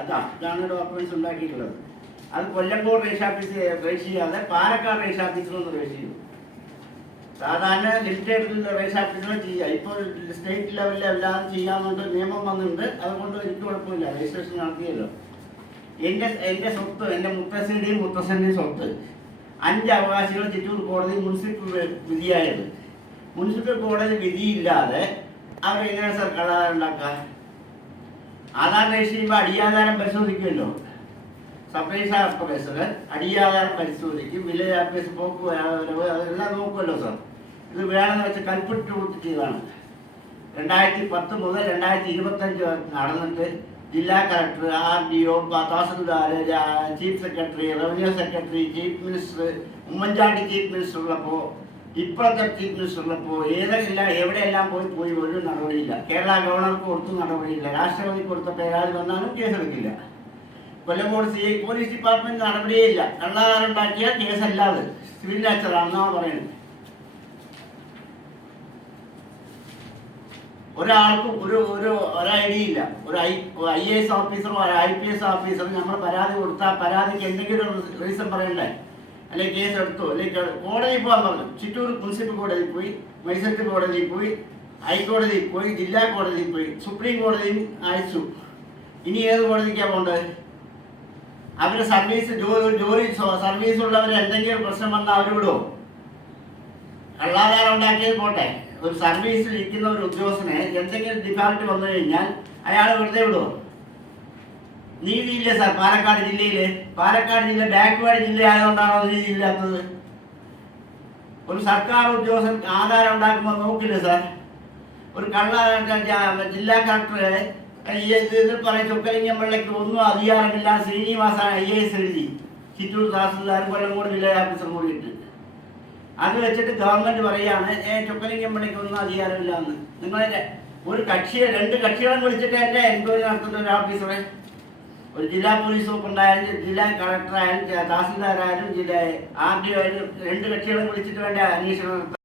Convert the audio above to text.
ഇതാണ് ഡോക്യുമെന്റ്സ് ഉണ്ടാക്കിയിട്ടുള്ളത്. അത് കൊല്ലങ്കോട് രജിസ്റ്റർ ഓഫീസ് രജിസ്റ്റർ ചെയ്യാതെ പാലക്കാട് രജിസ്റ്റർ ഓഫീസിൽ ഒന്ന് രജിസ്റ്റർ ചെയ്തു. സാധാരണ ലിമിറ്റഡ് രജിസ്റ്റർ ഓഫീസിലും ചെയ്യാം. ഇപ്പോൾ സ്റ്റേറ്റ് ലെവലിൽ എല്ലാം ചെയ്യാമെന്നുണ്ട് നിയമം വന്നിട്ടുണ്ട്. അതുകൊണ്ട് എനിക്ക് കുഴപ്പമില്ല, രജിസ്ട്രേഷൻ നടത്തിയല്ലോ. എൻ്റെ സ്വത്ത്, എൻ്റെ മുത്തശ്ശിയുടെയും മുത്തശ്ശൻ്റെയും സ്വത്ത് 5 അവകാശികൾ ചിറ്റൂർ കോടതി മുനിസിപ്പൽ വിധിയായത്. മുനിസിപ്പൽ കോടതി വിധിയില്ലാതെ അവരെങ്ങനെ സർ കള്ളാധാരം ഉണ്ടാക്കുക? ആധാർ രജിസ്റ്റർ ചെയ്യുമ്പോൾ അടിയാധാരം പരിശോധിക്കുമല്ലോ. സബ് രജിസ്ട്രാർ ഓഫീസർ അടിയാധാരം പരിശോധിക്കും, വില്ലേജ് ഓഫീസ് പോക്ക് വരവ് അതെല്ലാം നോക്കുമല്ലോ സാർ. ഇത് വേണമെന്ന് വെച്ച് കൽപ്പിട്ട് കൊടുത്തിട്ടതാണ്. 2010 മുതൽ 2025 നടന്നിട്ട് ജില്ലാ collector, RDO, tahsildar, chief secretary, revenue secretary, chief minister, Oommen Chandy chief minister ഉള്ളപ്പോൾ, ഇപ്പോഴത്തെ ചീഫ് മിനിസ്റ്റർ ഉള്ളപ്പോൾ എവിടെയെല്ലാം പോയി ഒരു നടപടിയില്ല. കേരള ഗവർണർക്ക് കൊടുത്തും നടപടിയില്ല. രാഷ്ട്രപതി കൊടുത്ത പരാതി വന്നാലും കേസെടുക്കില്ല. കൊല്ലങ്കോട് പോലീസ് ഡിപ്പാർട്ട്മെന്റ് നടപടിയേ ഇല്ല. കള്ളാധാരം ഉണ്ടാക്കിയ കേസല്ലാതെ സിവിൽ നാച്ചറാണെന്നാണ് പറയുന്നത്. ഒരാൾക്കും ഒരു ഐഡിയ ഇല്ല. ഒരു IAS ഓഫീസറോ IPS ഓഫീസറും നമ്മൾ പരാതി കൊടുത്താൽ പരാതിക്ക് എന്തെങ്കിലും റീസൺ പറയണ്ടേ? അല്ലെങ്കിൽ കേസ് എടുത്തു, അല്ലെങ്കിൽ കോടതിയിൽ പോകാൻ പറഞ്ഞു. ചിറ്റൂർ മുനിസിപ്പൽ കോടതിയിൽ പോയി, മജിസ്ട്രേറ്റ് കോടതിയിൽ പോയി, ഹൈക്കോടതിയിൽ പോയി, ജില്ലാ കോടതിയിൽ പോയി, സുപ്രീം കോടതിയും അയച്ചു. ഇനി ഏത് കോടതിക്കാണ് പോകേണ്ടത്? അവരുടെ ജോലി സർവീസ് ഉള്ളവർ എന്തെങ്കിലും പ്രശ്നം വന്നാൽ അവർ വിടുമോ? കള്ളാധാരം ഉണ്ടാക്കിയത് പോട്ടെ, ഒരു സർവീസിൽ ഇരിക്കുന്ന ഒരു ഉദ്യോഗസ്ഥനെ എന്തെങ്കിലും ഡിഫാൾട്ട് വന്നു കഴിഞ്ഞാൽ അയാൾ വെറുതെ വിടുമോ? നീതിയില്ല സാർ. പാലക്കാട് ജില്ല ബാക്ക്വേർഡ് ജില്ല ആയതുകൊണ്ടാണോ നീതിയില്ലാത്തത്? ഒരു സർക്കാർ ഉദ്യോഗസ്ഥൻ ആധാരം ഉണ്ടാക്കുമ്പോൾ നോക്കില്ല സാർ. ഒരു ജില്ലാ കളക്ടറെ ഇതിൽ പറയും ചൊക്കലിംഗം പിള്ളയ്ക്ക് ഒന്നും അധികാരമില്ല, ശ്രീനിവാസ IAS എഴുതി ചിറ്റൂർ തഹസിൽദാരും കൊല്ലങ്കോട് വില്ലേജ് ഓഫീസറും കൂടിയിട്ട്. അത് വെച്ചിട്ട് ഗവൺമെന്റ് പറയുകയാണ് ചൊക്കലിംഗം പിള്ളയ്ക്ക് ഒന്നും അധികാരമില്ല എന്ന്. നിങ്ങളെ ഒരു കക്ഷിയെ 2 കക്ഷികളെ വിളിച്ചിട്ട് എൻ്റെ എൻക്വയറി നടത്തുന്ന ഒരു ഓഫീസറെ, ഒരു ജില്ലാ പോലീസ് സൂപ്രണ്ടായാലും ജില്ലാ കളക്ടറായാലും തഹസിൽദാരായാലും RDO ആയാലും 2 കക്ഷികളെ വിളിച്ചിട്ട് വേണ്ട അന്വേഷണം നടത്താൻ.